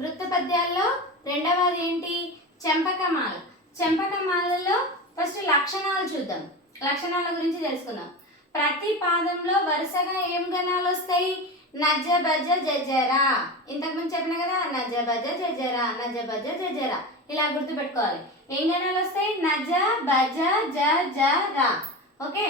వృత్త పద్యాల్లో రెండవది ఏంటి? చెంపకమాల. చెంపకమాలలో ఫస్ట్ లక్షణాలు చూద్దాం. లక్షణాల గురించి తెలుసుకుందాం. ప్రతి పాదంలో వరుసగా ఏం గణాలు వస్తాయి? నజ బజ జజర. ఇంతకుముందు చెప్పిన కదా, నజ బజ జజర, నజ బజ జజర. ఇలా గుర్తుపెట్టుకోవాలి. ఏం గణాలు వస్తాయి? నజ బజ జజర. ఓకే.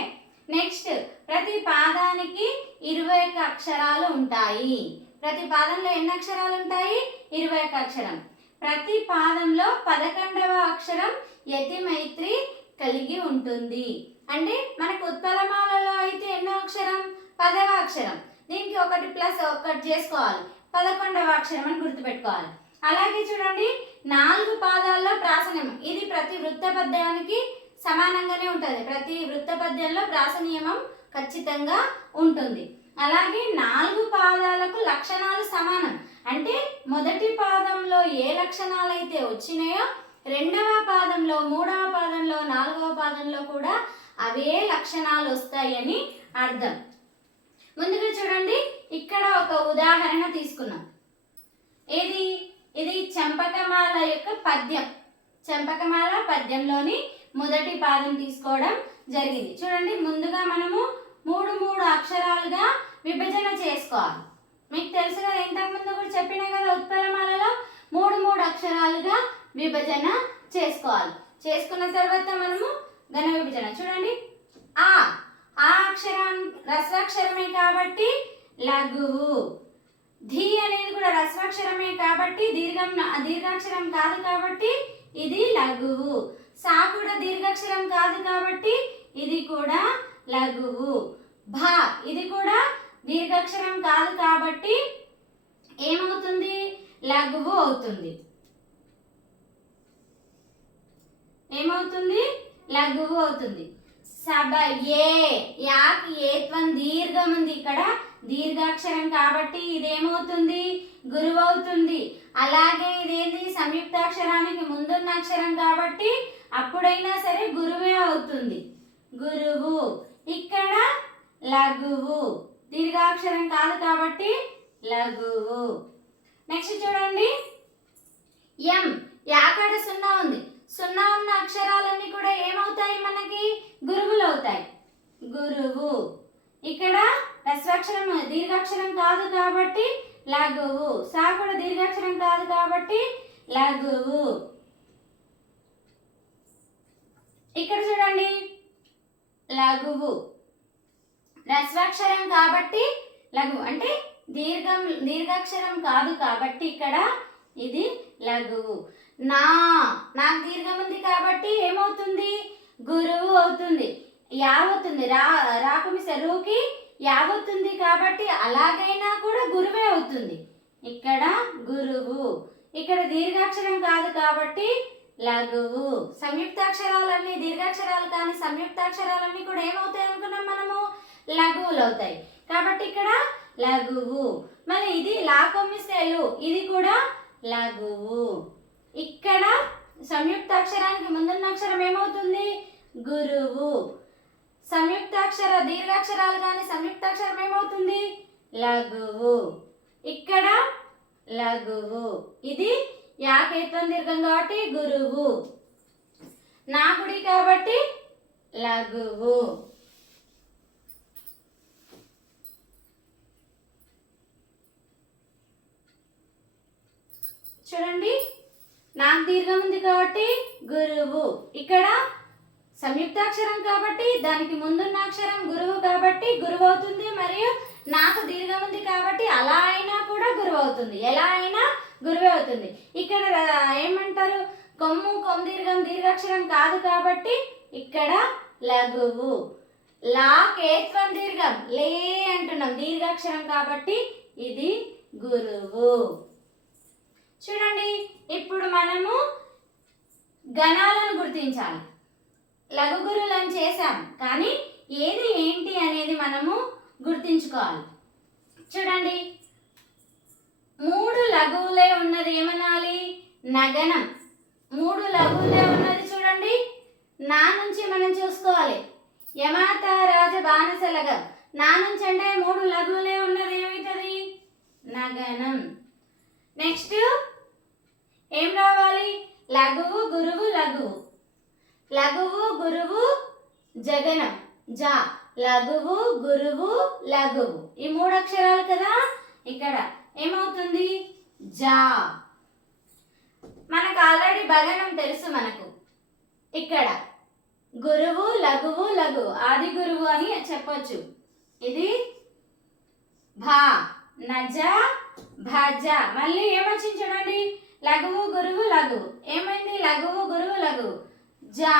నెక్స్ట్, ప్రతి పాదానికి 21 అక్షరాలు ఉంటాయి. ప్రతి పాదంలో ఎన్ని అక్షరాలు ఉంటాయి? 21 అక్షరం. ప్రతి పాదంలో 11వ అక్షరం యతి మైత్రి కలిగి ఉంటుంది. అంటే మనకు ఉత్పలమాలలో అయితే ఎన్నో అక్షరం? 10వ అక్షరం. దీనికి ఒకటి ప్లస్ ఒకటి చేసుకోవాలి, 11వ అక్షరం అని గుర్తుపెట్టుకోవాలి. అలాగే చూడండి, 4 పాదాల్లో ప్రాస నియమం. ఇది ప్రతి వృత్త పద్యానికి సమానంగానే ఉంటుంది. ప్రతి వృత్త పద్యంలో ప్రాస నియమం ఖచ్చితంగా ఉంటుంది. అలాగే 4 పాదాలకు లక్షణాలు సమానం. అంటే మొదటి పాదంలో ఏ లక్షణాలు అయితే వచ్చినాయో రెండవ పాదంలో, మూడవ పాదంలో, 4వ పాదంలో కూడా అవే లక్షణాలు వస్తాయని అర్థం. ముందుగా చూడండి, ఇక్కడ ఒక ఉదాహరణ తీసుకున్నాం. ఇది చెంపకమాల యొక్క పద్యం. చెంపకమాల పద్యంలోని మొదటి పాదం తీసుకోవడం జరిగింది. చూడండి, ముందుగా మనము 3 అక్షరాలుగా విభజన చేసుకోవాలి. మీకు తెలుసు కదా, ఇంతకుముందు కూడా చెప్పినా కదా, ఉత్పలమాలలో 3 అక్షరాలుగా విభజన చేసుకోవాలి. చేసుకున్న తర్వాత మనము ఘన విభజన. చూడండి, ఆ అక్షరం రస్వాక్షరమే కాబట్టి లఘువు. ధీ అనేది కూడా రస్వాక్షరమే కాబట్టి దీర్ఘాక్షరం కాదు కాబట్టి ఇది లఘువు. సా కూడా దీర్ఘాక్షరం కాదు కాబట్టి ఇది కూడా లఘువు. భా ఇది కూడా దీర్ఘాక్షరం కాదు కాబట్టి ఏమవుతుంది? లఘువు అవుతుంది. ఏమవుతుంది? లఘువు అవుతుంది. సభ ఏ, యాకి ఏత్వం దీర్ఘం ఉంది, ఇక్కడ దీర్ఘాక్షరం కాబట్టి ఇదేమవుతుంది? గురువు అవుతుంది. అలాగే ఇదేంటి? సంయుక్తాక్షరానికి ముందున్న అక్షరం కాబట్టి అప్పుడైనా సరే గురువే అవుతుంది, గురువు. ఇక్కడ లఘువు, దీర్ఘాక్షరం కాదు కాబట్టి లఘువు. నెక్స్ట్ చూడండి, ఎం, యాకాడ 0 ఉంది. 0 ఉన్న అక్షరాలన్నీ కూడా ఏమవుతాయి? మనకి గురువులు అవుతాయి, గురువు. ఇక్కడ రస్వాక్షరం దీర్ఘాక్షరం కాదు కాబట్టి లఘువు. సా కూడా దీర్ఘాక్షరం కాదు కాబట్టి లఘువు. ఇక్కడ చూడండి, లఘువు రస్వాక్షరం కాబట్టి లఘువు, అంటే దీర్ఘాక్షరం కాదు కాబట్టి ఇక్కడ ఇది లఘువు. నాకు దీర్ఘం ఉంది కాబట్టి ఏమవుతుంది? గురువు అవుతుంది. యావవుతుంది, రాకుమిస రూకి యావవుతుంది కాబట్టి అలాగైనా కూడా గురువే అవుతుంది. ఇక్కడ గురువు. ఇక్కడ దీర్ఘాక్షరం కాదు కాబట్టి లఘువు. సంయుక్తాక్షరాలన్నీ దీర్ఘాక్షరాలు కానీ సంయుక్తాక్షరాలన్నీ కూడా ఏమవుతాయి అనుకున్నాం మనము? లఘువులు అవుతాయి కాబట్టి ఇక్కడ లఘువు. మరి ఇది లాకొమ్మిసెలు, ఇది కూడా లఘువు. ఇక్కడ సంయుక్తాక్షరానికి ముందున్న అక్షరం ఏమవుతుంది? గురువు. సంయుక్తాక్షర దీర్ఘాక్షరాలు కానీ సంయుక్తాక్షరం ఏమవుతుంది? లఘువు. ఇక్కడ లఘువు. ఇది యాకేత్వం దీర్ఘం కాబట్టి గురువు. నాకుడి కాబట్టి లఘువు. చూడండి, నాకు దీర్ఘం ఉంది కాబట్టి గురువు. ఇక్కడ సంయుక్తాక్షరం కాబట్టి దానికి ముందున్న అక్షరం గురువు కాబట్టి గురువు అవుతుంది. మరియు నాకు దీర్ఘం ఉంది కాబట్టి అలా అయినా కూడా గురువు అవుతుంది, ఎలా అయినా గురువే అవుతుంది. ఇక్కడ ఏమంటారు? కొమ్ము దీర్ఘం దీర్ఘాక్షరం కాదు కాబట్టి ఇక్కడ లఘువు. లా కేత్వం దీర్ఘం, లే అంటున్నాం, దీర్ఘాక్షరం కాబట్టి ఇది గురువు. చూడండి, ఇప్పుడు మనము గణాలను గుర్తించాలి. లఘు గురువులను చేసాం కానీ ఏది ఏంటి అనేది మనము గుర్తించుకోవాలి. చూడండి, 3 లఘువులే ఉన్నది ఏమనాలి? నగనం. 3 లఘువులే ఉన్నది చూడండి, నా నుంచి మనం చూసుకోవాలి. యమాత రాజ బాణసలగం, నా నుంచి అంటే 3 లఘువులే ఉన్నది ఏమవుతుంది? నగనం. నెక్స్ట్ ఏం రావాలి? లఘువు గురువు లఘువు, లఘువు గురువు జగనం జా, లఘువు గురువు లఘువు, ఈ 3 అక్షరాలు కదా. ఇక్కడ ఏమవుతుంది? జా. మనకు ఆల్రెడీ భగనం తెలుసు మనకు. ఇక్కడ గురువు లఘువు లఘువు, ఆది గురువు అని చెప్పొచ్చు. ఇది భా, నజ భజ. మళ్ళీ ఏమొచ్చింది చూడండి, లఘువు గురువు లఘువు. ఏమైంది? లఘువు గురువు లఘువు జా,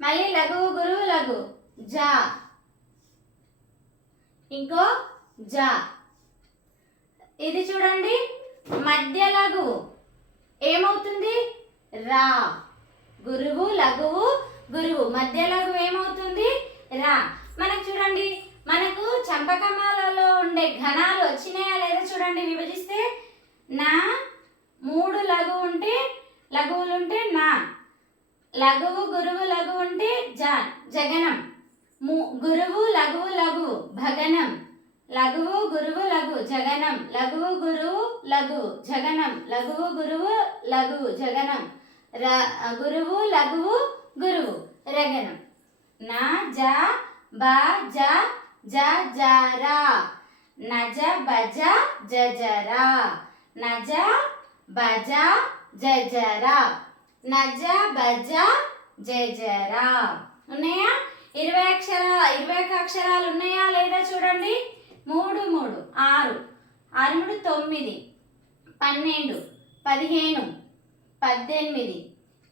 మళ్ళీ లఘువు గురువు లఘువు జా, ఇంకో జా. ఇది చూడండి మధ్య లఘువు ఏమవుతుంది? రా. గురువు లఘువు గురువు, మధ్య లఘువు ఏమవుతుంది? రా. మనకు చూడండి, మనకు చంపకమాలలో ఉండే ఘనాలు వచ్చినాయా లేదా చూడండి. విభజిస్తే నా, 3 లఘువు ఉంటే లఘువులుంటే నా, లఘువు గురువు లఘువు ఉంటే జా జగనం, గురువు లఘువు లఘువు భగనం, లఘువు గురువు లఘువు జగనం, లఘువు గురువు లఘువు జగనం, లఘువు గురువు లఘువు జగనం, గురువు లఘువు గురువు రగనం. నా జ బ జ జ జరా, నజ బజ జజరా, నజ బజ జజరా, నజ బజ జజరా. ఉన్నాయా? 21 అక్షరాలు ఉన్నాయా లేదా చూడండి. 3 3 6 6 3 9 12 15 18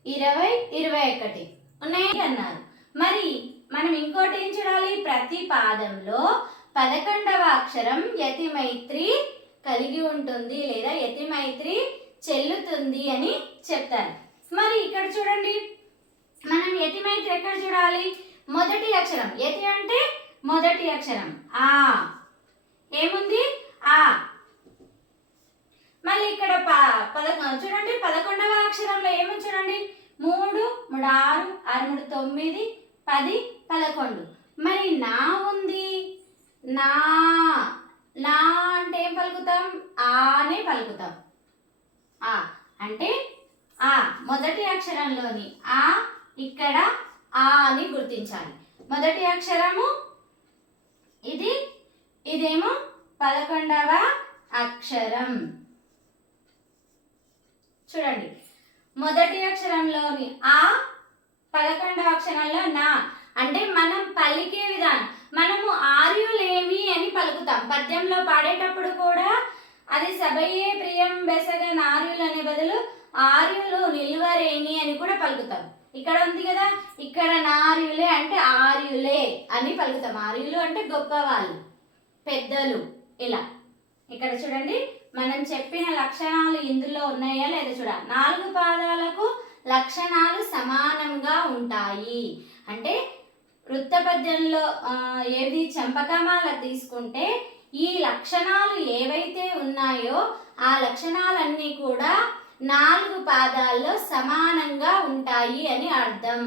20 21 ఉన్నాయి అన్నారు. మరి మనం ఇంకోటి ఏం చూడాలి? ప్రతి పాదంలో 11వ అక్షరం యతి మైత్రి కలిగి ఉంటుంది లేదా యతి మైత్రి చెల్లుతుంది అని చెప్తారు. మరి ఇక్కడ చూడండి, మనం యతి మైత్రి ఎక్కడ చూడాలి? మొదటి అక్షరం. యతి అంటే మొదటి అక్షరం ఆ. ఏముంది? ఆ. మళ్ళీ ఇక్కడ చూడండి 11వ అక్షరంలో ఏముంది చూడండి. 3 3 6 6 3 9 10 11. మరి నా ఉంది. నా, నా అంటే ఏం పలుకుతాం? ఆనే పలుకుతాం. ఆ అంటే ఆ, మొదటి అక్షరంలోని ఆ, ఇక్కడ ఆ అని గుర్తించాలి. మొదటి అక్షరము ఇది, ఇదేమో 11వ అక్షరం. చూడండి, మొదటి అక్షరంలోని ఆ, 11వ అక్షరంలో నా. అంటే మనం పలికే విధానం, మనము ఆర్యులేమి అని పలుకుతాం. పద్యంలో పాడేటప్పుడు కూడా అది సభయే ప్రియం బెసగ నార్యులు అనే బదులు ఆర్యులు నిలువరేని అని కూడా పలుకుతాం. ఇక్కడ ఉంది కదా, ఇక్కడ నార్యులే అంటే ఆర్యులే అని పలుకుతాం. ఆర్యులు అంటే గొప్పవాళ్ళు, పెద్దలు. ఇలా ఇక్కడ చూడండి, మనం చెప్పిన లక్షణాలు ఇందులో ఉన్నాయా లేదా చూడాలి. 4 పాదాలకు లక్షణాలు సమానంగా ఉంటాయి. అంటే వృత్త పద్యంలో ఏది చంపకమాల తీసుకుంటే ఈ లక్షణాలు ఏవైతే ఉన్నాయో ఆ లక్షణాలన్నీ కూడా 4 పాదాల్లో సమానంగా ఉంటాయి అని అర్థం.